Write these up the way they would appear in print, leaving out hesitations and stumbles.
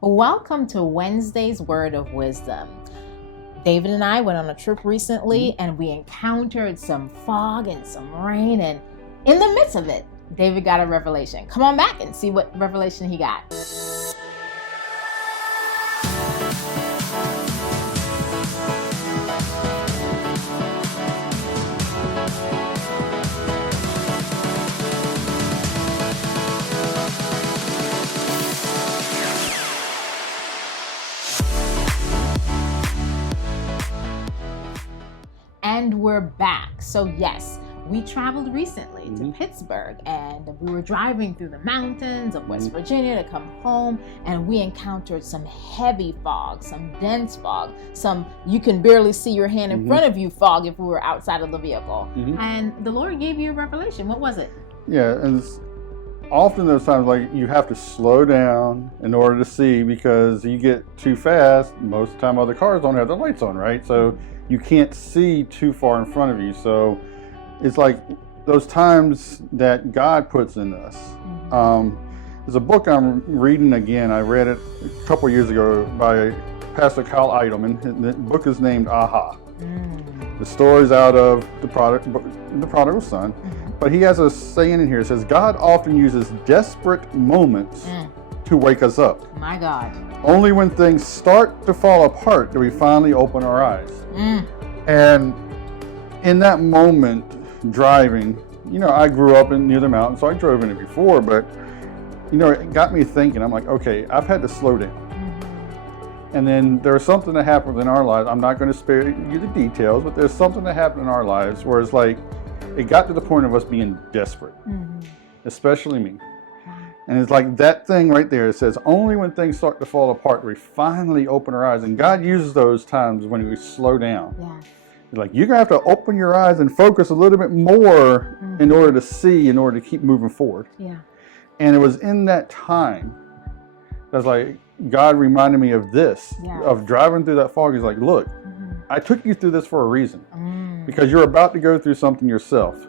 Welcome to Wednesday's Word of Wisdom. David and I went on a trip recently and we encountered some fog and some rain, and in the midst of it, David got a revelation. Come on back and see what revelation he got. And we're back. So yes, we traveled recently to Pittsburgh, and we were driving through the mountains of West Virginia to come home, and we encountered some heavy fog, some dense fog, some you can barely see your hand in front of you fog if we were outside of the vehicle. And the Lord gave you a revelation. What was it? Yeah, and it's often those times like you have to slow down in order to see, because you get too fast, most of the time other cars don't have their lights on, right? So you can't see too far in front of you. So it's like those times that God puts in us. There's a book I'm reading again. I read it a couple years ago by Pastor Kyle Idleman. The book is named Aha. The story's out of the prodigal son. But he has a saying in here. It says, God often uses desperate moments to wake us up. My God. Only when things start to fall apart do we finally open our eyes. And in that moment, driving, I grew up near the mountains, so I drove in it before, but, it got me thinking. I'm like, okay, I've had to slow down. And then there's something that happens in our lives. I'm not going to spare you the details, but there's something that happened in our lives where it's like, it got to the point of us being desperate, especially me. And it's like that thing right there. It says, only when things start to fall apart, we finally open our eyes. And God uses those times when we slow down. He's like, you're going to have to open your eyes and focus a little bit more in order to see, in order to keep moving forward. And it was in that time, that's like, God reminded me of this, of driving through that fog. He's like, look, I took you through this for a reason, because you're about to go through something yourself.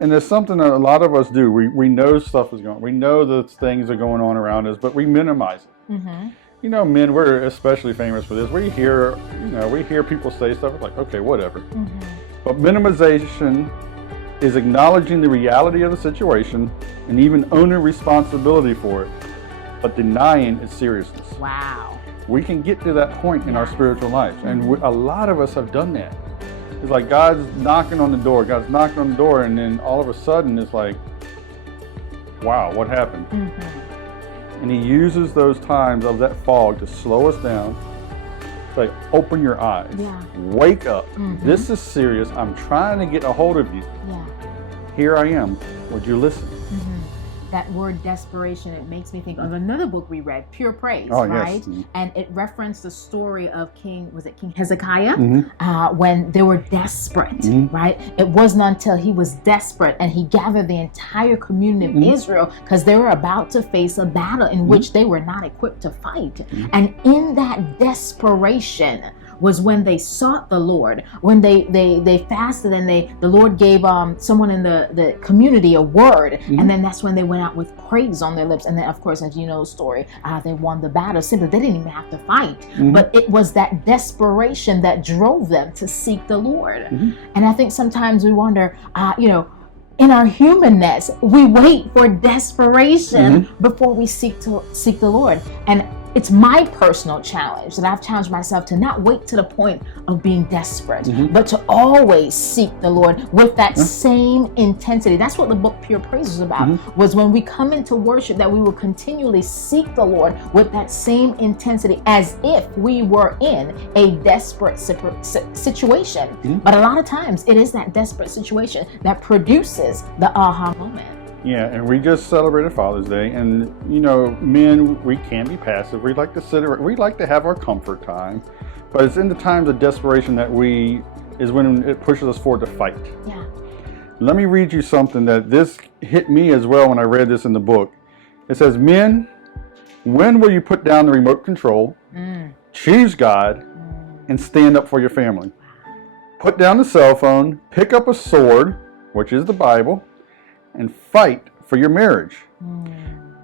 And there's something that a lot of us do. We know stuff is going on. We know that things are going on around us, but we minimize it. Men, we're especially famous for this. We hear people say stuff, it's like, okay, whatever. But minimization is acknowledging the reality of the situation and even owning responsibility for it, but denying its seriousness. Wow. We can get to that point in our spiritual lives, and a lot of us have done that. It's like God's knocking on the door, and then all of a sudden it's like, wow, what happened? And he uses those times of that fog to slow us down. It's like, open your eyes, wake up. This is serious. I'm trying to get a hold of you. Here I am. Would you listen? That word desperation, it makes me think of another book we read, Pure Praise, oh, right? Yes. And it referenced the story of King Hezekiah, when they were desperate, right? It wasn't until he was desperate and he gathered the entire community of Israel, because they were about to face a battle in which they were not equipped to fight. And in that desperation was when they sought the Lord, when they fasted, and the Lord gave someone in the community a word, and then that's when they went out with praise on their lips. And then, of course, as you know the story, they won the battle. Simply, they didn't even have to fight, but it was that desperation that drove them to seek the Lord. And I think sometimes we wonder, in our humanness, we wait for desperation before we seek the Lord. And it's my personal challenge that I've challenged myself to not wait to the point of being desperate, but to always seek the Lord with that same intensity. That's what the book Pure Praise is about, was when we come into worship, that we will continually seek the Lord with that same intensity as if we were in a desperate situation. But a lot of times it is that desperate situation that produces the aha moment. Yeah, and we just celebrated Father's Day, and men, we can be passive. We like to have our comfort time, but it's in the times of desperation that is when it pushes us forward to fight. Let me read you something that this hit me as well when I read this in the book. It says, men, when will you put down the remote control, choose God, and stand up for your family? Put down the cell phone, pick up a sword, which is the Bible, and fight for your marriage.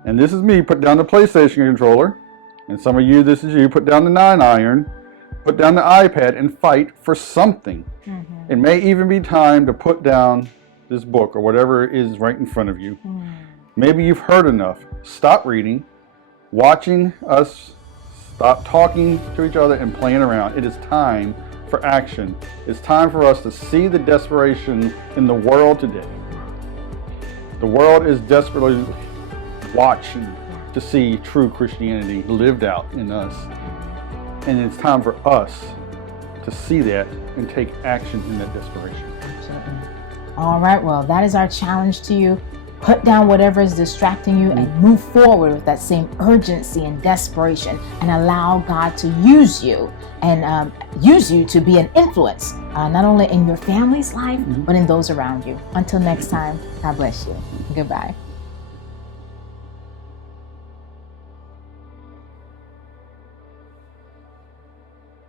And this is me, put down the PlayStation controller, And some of you, this is you, put down the 9-iron, put down the iPad and fight for something. It may even be time to put down this book or whatever is right in front of you. Maybe you've heard enough. Stop reading, watching us, stop talking to each other and playing around. It is time for action. It's time for us to see the desperation in the world today. The world is desperately watching to see true Christianity lived out in us. And it's time for us to see that and take action in that desperation. Absolutely. All right, well, that is our challenge to you. Put down whatever is distracting you and move forward with that same urgency and desperation, and allow God to use you and use you to be an influence, not only in your family's life, but in those around you. Until next time, God bless you. Goodbye.